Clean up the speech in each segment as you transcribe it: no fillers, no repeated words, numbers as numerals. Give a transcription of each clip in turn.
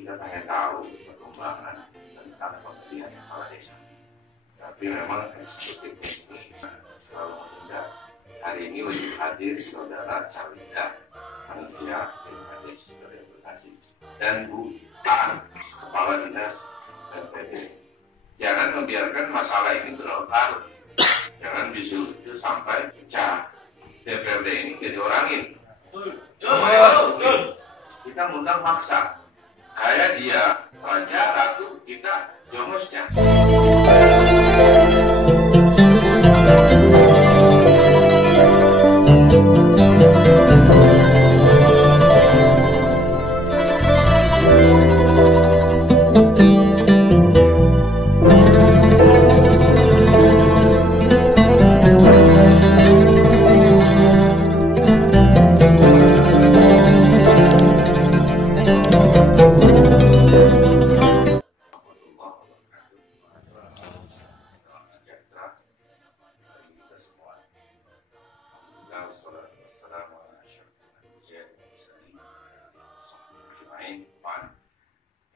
kita pengen tahu perkembangan tentang pemilihan kepala desa. Tapi memang eksekutif ini selalu menunda. Hari ini wajib hadir Saudara Calinda Panitia Pilkades Bekasi dan Bu A, Kepala Dinas DPD. Jangan membiarkan masalah ini berlarut-larut. Jangan bisu itu sampai pecah. DPRD ini jadi orangin. Kita ngundang maksa. Kayak dia raja, ratu, kita jomosnya.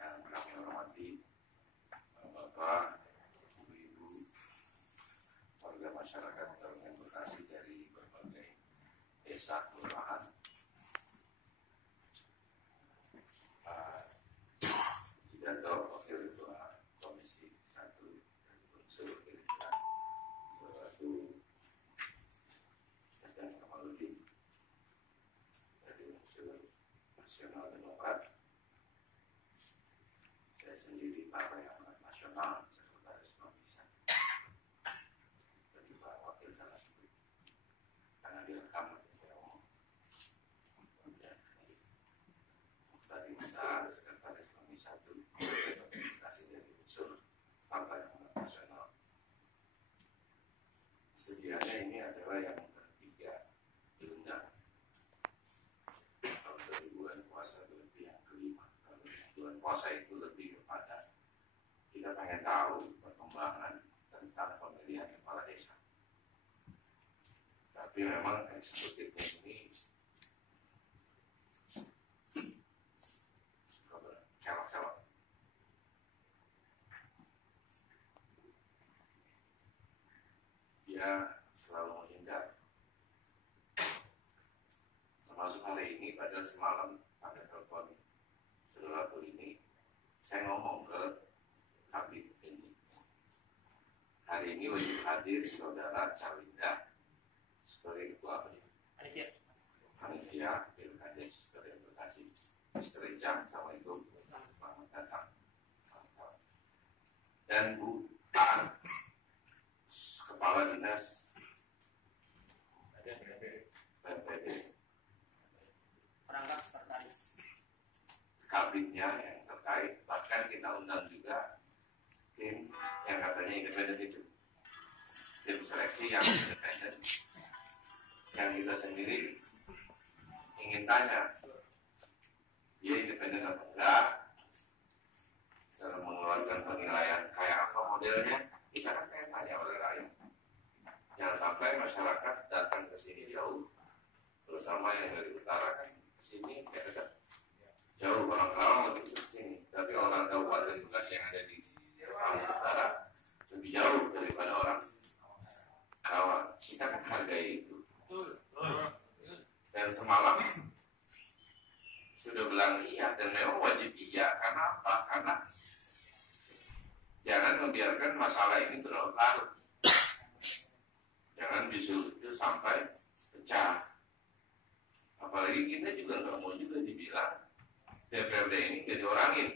Yang kami hormati Bapak, Ibu-ibu, warga masyarakat Kabupaten Bekasi dari berbagai desa kelurahan, Pak Jidanto, Wakil Ketua Komisi 1 dari Unsur Pilihan, Batu dan Kamaludin dari Unsur Nasional Demokrat. Saya sendiri Partai Amanat Nasional, Sekretaris Komisi 1, dan juga wakil salah satu, karena direkam nanti saya ngomong. Kemudian tadi besar Sekretaris Komisi 1, kasih dari unsur Partai Amanat Nasional. Sedianya ini adalah yang ketiga diundang. Kalau dari bulan puasa berarti yang kelima. Kalau bulan puasa itu lebih kepada kita pengen tahu perkembangan tentang pemilihan kepala desa. Tapi memang eksekutif ini suka berkelak-kelak. Dia selalu menghindar. Termasuk hari ini, pada semalam pada telepon saudaraku ini, saya ngomong ke Kabit ini. Hari ini wajib hadir Saudara Calinda sebagai Ketua Panitia Pilkades Bekasi. Mr. Ijang, Assalamualaikum, selamat datang. Dan Bu A, Kepala Dinas DPD. Perangkat sekretaris Kabinnya yang terkait, bahkan kita undang juga tim yang katanya independen itu, tim seleksi yang independen, yang kita sendiri ingin tanya dia independen apa enggak dalam mengeluarkan penilaian kayak apa modelnya. Kita kan pengen tanya oleh rakyat, jangan sampai masyarakat datang ke sini jauh, terutama yang dari utara kan ke sini ya dekat. Jauh orang Karawang lebih ke sini, tapi orang Kabupaten Bekasi yang ada di Karawang Utara lebih jauh daripada orang Karawang. Kita kan hargai itu. Dan semalam sudah bilang iya, dan memang wajib iya. Karena apa? Karena jangan membiarkan masalah ini berlarut-larut. Jangan bisu itu sampai pecah. Apalagi kita juga nggak mau juga dibilang DPRD ini jadi orangin.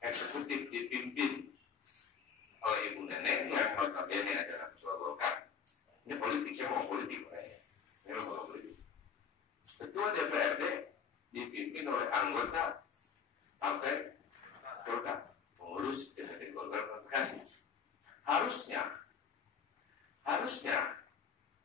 Eksekutif dipimpin oleh Ibu Nenek yang notabene adalah ketua Golkar. Ini politik, saya mau politik. Ini mau politik. Ketua DPRD dipimpin oleh anggota Partai Golkar, pengurus DPD Golkar Bekasi. Harusnya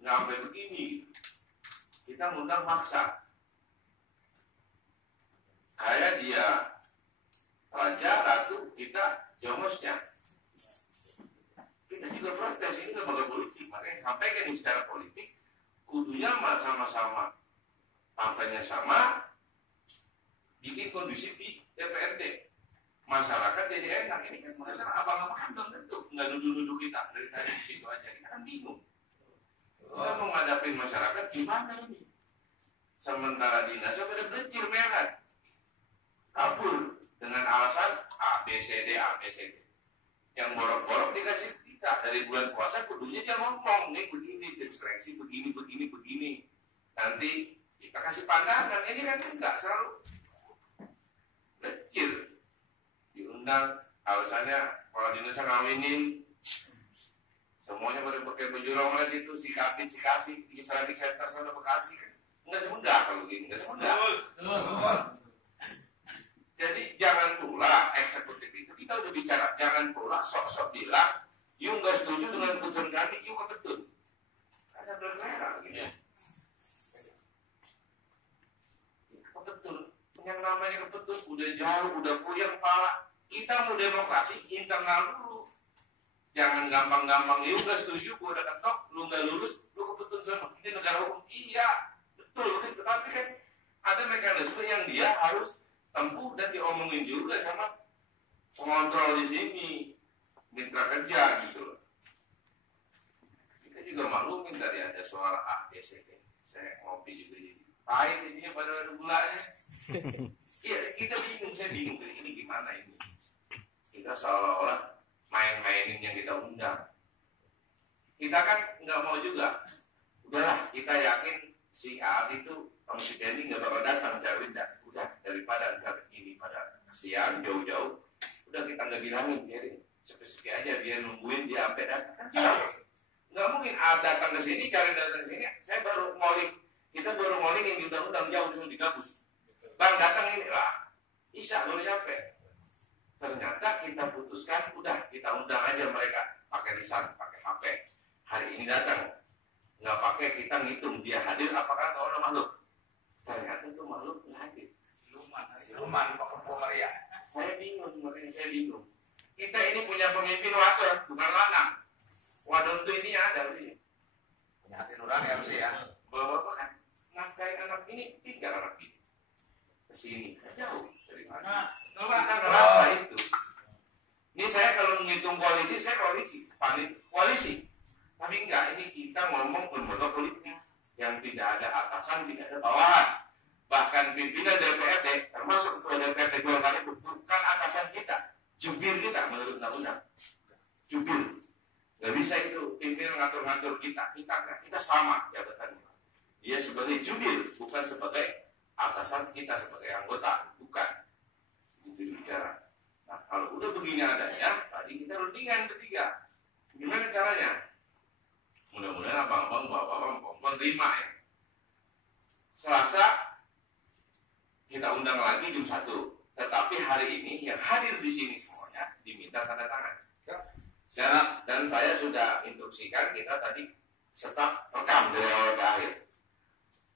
nggak sampai begini. Kita ngundang maksa. Kayak dia raja, ratu, kita jomosnya. Kita juga protes, ini lembaga politik. Makanya sampaikan ini secara politik, kudunya sama-sama partainya sama, bikin kondusif di DPRD. Masyarakat jadi enak. Ini kan masalah abang-abang belum tentu nggak duduk-duduk kita dari tadi di situ aja. Kita kan bingung. Kita mau ngadapin masyarakat gimana ini? Sementara dinasnya pada belecir merah, kabur dengan alasan A, B, C, D, A, B, C, D. Yang borok-borok dikasih kita dari bulan puasa kudunya dia ngomong nih begini, tim seleksi begini, begini, begini. Nanti kita kasih pandangan. Ini kan enggak selalu belecir. Diundang alasannya kalau dinasnya ngawinin semuanya pada pakai baju rongles itu si kapit si kasih di Islamic Center sana Bekasi kan nggak semudah kalau gini, nggak semudah. Jadi jangan pula eksekutif itu kita udah bicara, jangan pula sok-sok bilang you nggak setuju dengan keputusan kami, you kepetun ada bermerah begini kepetun. Yang namanya kepetun udah jauh, udah puyeng kepala. Kita mau demokrasi internal dulu. Jangan gampang-gampang, lu gak setuju, gue udah ketok, lu gak lulus, lu kepetun sama. Ini negara hukum, iya, betul. Tetapi kan ada mekanisme yang dia harus tempuh dan diomongin juga sama pengontrol di sini, mitra kerja gitu loh. Kita juga maklumin tadi ada suara A, B, C, D. Saya ngopi juga jadi pahit intinya pada ada gulanya. Iya, kita bingung, saya bingung ini gimana ini. Kita seolah-olah main-mainin yang kita undang. Kita kan nggak mau juga. Udahlah, kita yakin si A itu sama si Denny nggak bakal datang dari Winda. Udah, daripada nggak ini pada siang jauh-jauh, udah kita nggak bilangin, biarin sepi-sepi aja, biar nungguin dia sampai datang. Kan jauh. Nggak mungkin A datang ke sini, cari datang ke sini. Saya baru ngoling, kita baru ngoling yang di undang-undang jauh dulu digabus. Bang datang ini lah, Isya baru nyampe. Ternyata kita putuskan, udah kita undang aja mereka pakai lisan, pakai HP. Hari ini datang, nggak pakai kita ngitung dia hadir apakah atau orang makhluk. Ternyata itu makhluk nggak hadir. Siluman, Maria. Saya bingung, makanya saya bingung. Kita ini punya pemimpin wadon, bukan lanang. Wadon itu ini ada, punya hati nurani harus ya. Bapak kan nafkahin anak ini, tinggal anak ini kesini, jauh dari mana? Kita ngerasa itu. Ini saya kalau menghitung koalisi, saya koalisi. Tapi enggak, ini kita ngomong lembaga politik yang tidak ada atasan, tidak ada bawahan. Bahkan pimpinan DPRD, termasuk ketua DPRD Golkar itu bukan atasan kita, jubir kita menurut undang-undang. Jubir. Gak bisa itu pimpinan ngatur-ngatur kita. Kita sama jabatannya. Dia sebagai jubir, bukan sebagai atasan kita sebagai anggota, bukan. Itu bicara. Nah, kalau udah begini adanya, tadi kita rundingan ketiga. Gimana caranya? Mudah-mudahan abang-abang, bapak-bapak terima ya. Selasa kita undang lagi jam 1. Tetapi hari ini yang hadir di sini semuanya diminta tanda tangan. Dan saya sudah instruksikan kita tadi tetap rekam dari awal ke akhir.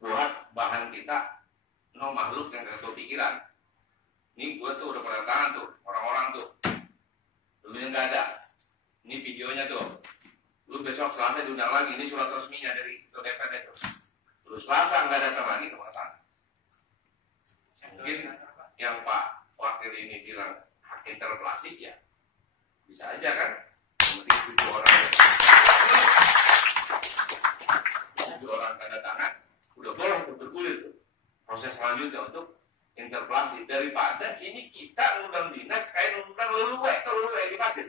Buat bahan kita no makhluk yang gak kepikiran. Ini gue tuh udah pernah tangan tuh, orang-orang tuh. Dulu yang gak ada. Ini videonya tuh. Lu besok Selasa diundang lagi, ini surat resminya dari DPRD tuh. Terus Selasa nggak datang lagi, tanda tangan. Mungkin yang Pak Wakil ini bilang hak interpelasi, ya bisa aja kan. Mungkin 7 orang. 7 orang tanda tangan, udah boleh tuh bergulir tuh. Proses selanjutnya untuk interpelasi. Daripada ini kita ngundang dinas kayak ngundang leluwe di pasir.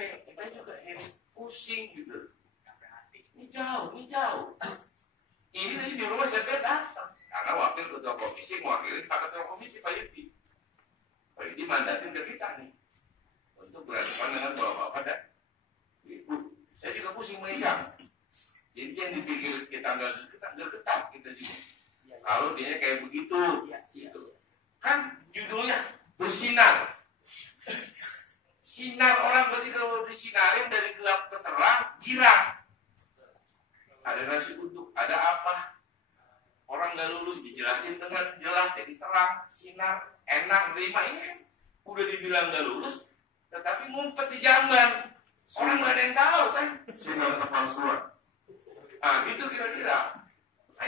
Kita juga ini pusing gitu. Ini jauh. Ini tadi di rumah saya datang. Karena wakil ketua komisi mewakili Pak Ketua Komisi Pak Yudi. Pak Yudi mandatin ke kita nih untuk berhadapan dengan bapak-bapak dan ibu. Saya juga pusing menginjak. Jadi yang dipikir kita nggak gergetan kita juga. Kalau dia kayak begitu, gitu. Kan judulnya bersinar. Sinar orang berarti kalau disinarin dari gelap ke terang, girang. Ada nasi uduk, ada apa? Orang nggak lulus dijelasin dengan jelas, jadi terang, sinar, enak, terima. Ini kan udah dibilang nggak lulus, tetapi ngumpet di jamban. Orang nggak ada yang tahu kan? Sinar kepalsuan. Nah gitu kira-kira.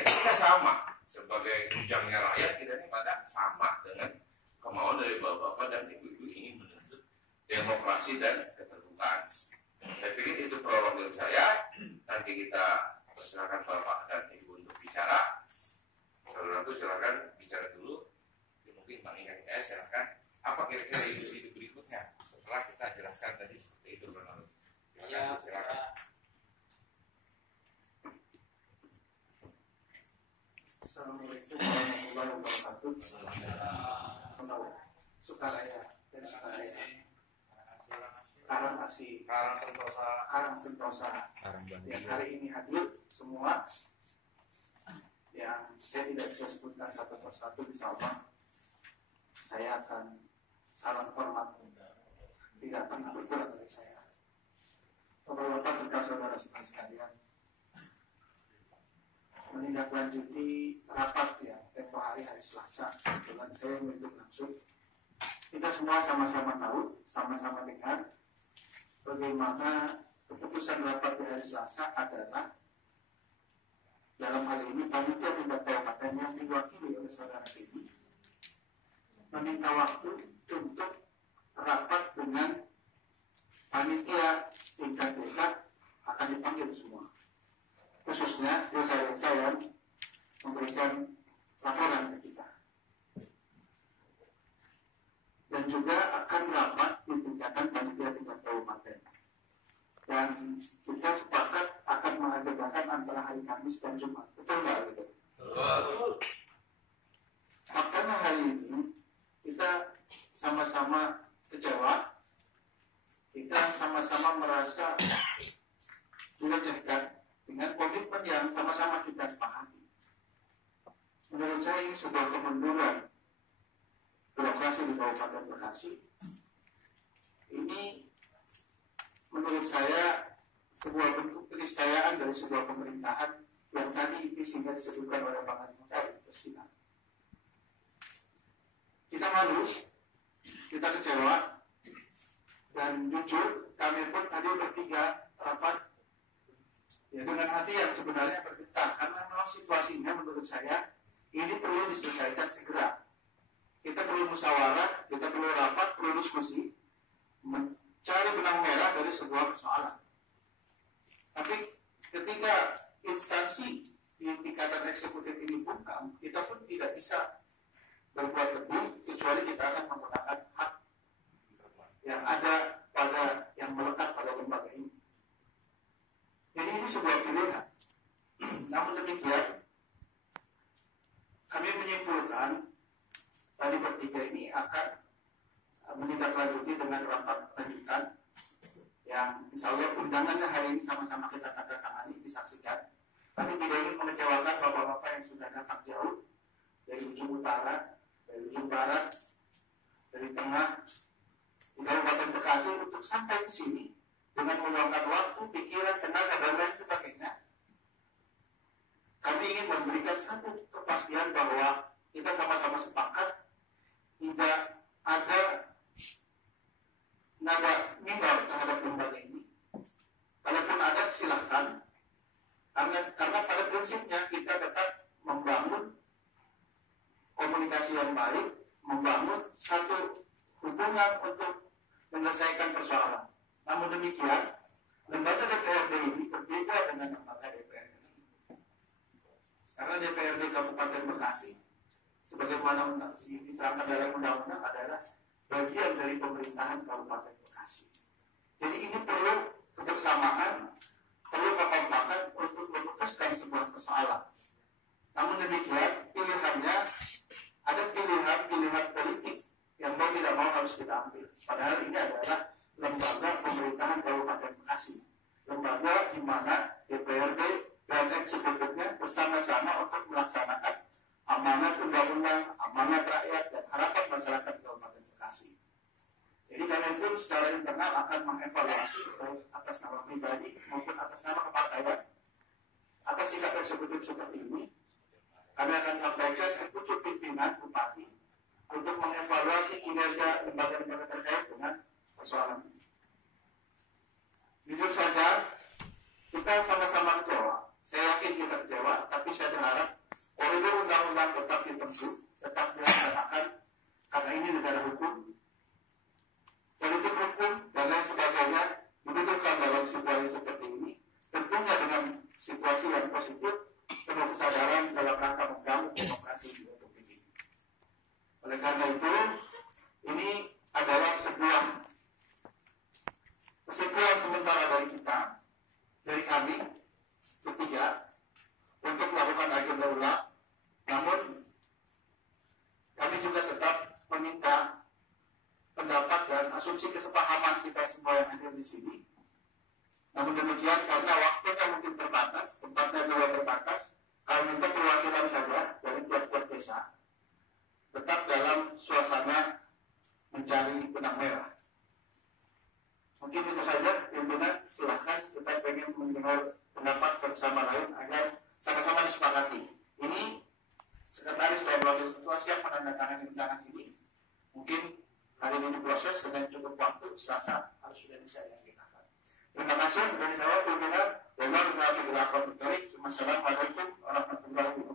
ini kita sama sebagai ujangnya rakyat, kita ini pada sama dengan kemauan dari bapak-bapak dan ibu-ibu ingin menuntut demokrasi dan keterbukaan. Saya pikir itu prolog saya. Nanti kita persilakan bapak dan ibu untuk bicara. Saudara itu silakan bicara dulu. Mungkin Bang Ingat silakan. Apa kira-kira ide-ide berikutnya setelah kita jelaskan tadi seperti itu, Bang? Ya, silakan. Assalamualaikum warahmatullahi wabarakatuh. Sukaraya dan Sukaraya. Karang Sentosa. Yang hari ini hadir semua, yang saya tidak bisa sebutkan satu persatu bisa apa. Saya akan salam hormat, tidak pernah berkurang dari saya. Bapak-bapak serta saudara-saudara sekalian, menindaklanjuti rapat ya tempo hari Selasa, kebetulan saya memimpin langsung. Kita semua sama-sama tahu, sama-sama dengar bagaimana keputusan rapat di hari Selasa adalah dalam hal ini panitia tingkat kabupaten yang diwakili oleh saudara ini meminta waktu untuk rapat dengan panitia tingkat desa akan dipanggil semua, khususnya desa-desa yang memberikan laporan ke kita, dan juga akan rapat di tingkatan panitia tingkat kabupaten. Dan kita sepakat akan mengagendakan antara hari Kamis dan Jumat. Betul nggak gitu? Betul. Makanya hari ini kita sama-sama kecewa, kita sama-sama merasa dilecehkan dengan komitmen yang sama-sama kita sepakati. Menurut saya ini sebuah kemunduran birokrasi di Kabupaten Bekasi. Ini menurut saya sebuah bentuk keniscayaan dari sebuah pemerintahan yang tadi sehingga disebutkan oleh Bang Adi tadi bersinar. Kita malu, kita kecewa, dan jujur kami pun tadi bertiga rapat ya dengan hati yang sebenarnya bergetar, karena memang situasinya menurut saya ini perlu diselesaikan segera. Kita perlu musyawarah, kita perlu rapat, perlu diskusi, mencari benang merah dari sebuah persoalan. Tapi ketika instansi di tingkatan eksekutif ini bungkam, kita pun tidak bisa berbuat lebih kecuali kita akan menggunakan hak yang ada pada yang melekat pada lembaga ini. Jadi ini sebuah pilihan. Namun demikian, kami menyimpulkan tadi bertiga ini akan menindaklanjuti dengan rapat lanjutan yang insya Allah undangannya hari ini sama-sama kita tanda tangani, disaksikan. Kami tidak ingin mengecewakan bapak-bapak yang sudah datang jauh dari ujung utara, dari ujung barat, dari tengah, di Kabupaten Bekasi untuk sampai ke sini dengan meluangkan waktu, pikiran, tenaga, dan lain sebagainya. Kami ingin memberikan satu kepastian bahwa kita sama-sama sepakat tidak ada nada mimbar terhadap lembaga ini. Kalaupun ada, silahkan. Karena pada prinsipnya kita tetap membangun komunikasi yang baik, membangun satu hubungan untuk menyelesaikan persoalan. Namun demikian, lembaga DPRD ini berbeda dengan lembaga DPRD ini. Karena DPRD Kabupaten Bekasi, sebagaimana diterangkan dalam undang-undang, adalah bagian dari pemerintahan Kabupaten Bekasi. Jadi ini perlu kebersamaan, perlu kekompakan untuk memutuskan sebuah persoalan. Namun demikian, pilihannya ada pilihan politik yang mau tidak mau harus kita ambil. Padahal ini adalah lembaga pemerintahan Kabupaten Bekasi, lembaga di mana DPRD dan eksekutifnya bersama-sama untuk melaksanakan amanat undang-undang, amanat rakyat, dan harapan masyarakat di Kabupaten Bekasi. Jadi kami pun secara internal akan mengevaluasi baik atas nama pribadi maupun atas nama kepartaian atas sikap eksekutif seperti ini. Kami akan sampaikan ke pucuk pimpinan bupati untuk mengevaluasi kinerja lembaga-lembaga terkait dengan persoalan ini. Jujur saja, kita sama-sama kecewa. Saya yakin kita kecewa, tapi saya berharap koridor undang-undang tetap ditempuh, tetap dilaksanakan, karena ini negara hukum, politik hukum dan lain sebagainya dibutuhkan dalam situasi seperti ini, tentunya dengan situasi yang positif, penuh kesadaran dalam rangka membangun demokrasi di Republik ini. Oleh karena itu, ini adalah sebuah kesimpulan sementara dari kita, dari kami bertiga, untuk melakukan agenda ulang. Namun kami juga tetap meminta pendapat dan asumsi kesepahaman kita semua yang hadir di sini. Namun demikian, karena waktunya mungkin terbatas, tempatnya juga terbatas, kami minta perwakilan saja dari tiap-tiap desa tetap dalam suasana mencari benang merah. Mungkin itu saja, pimpinan, silahkan, kita pengen mendengar pendapat satu sama lain agar sama-sama disepakati. Ini sekretaris dan wakil ketua siap menandatangani undangan ini. Mungkin hari ini diproses dengan cukup waktu, Selasa harus sudah bisa diagendakan. Terima kasih dari saya, pimpinan. Wassalamualaikum warahmatullahi wabarakatuh.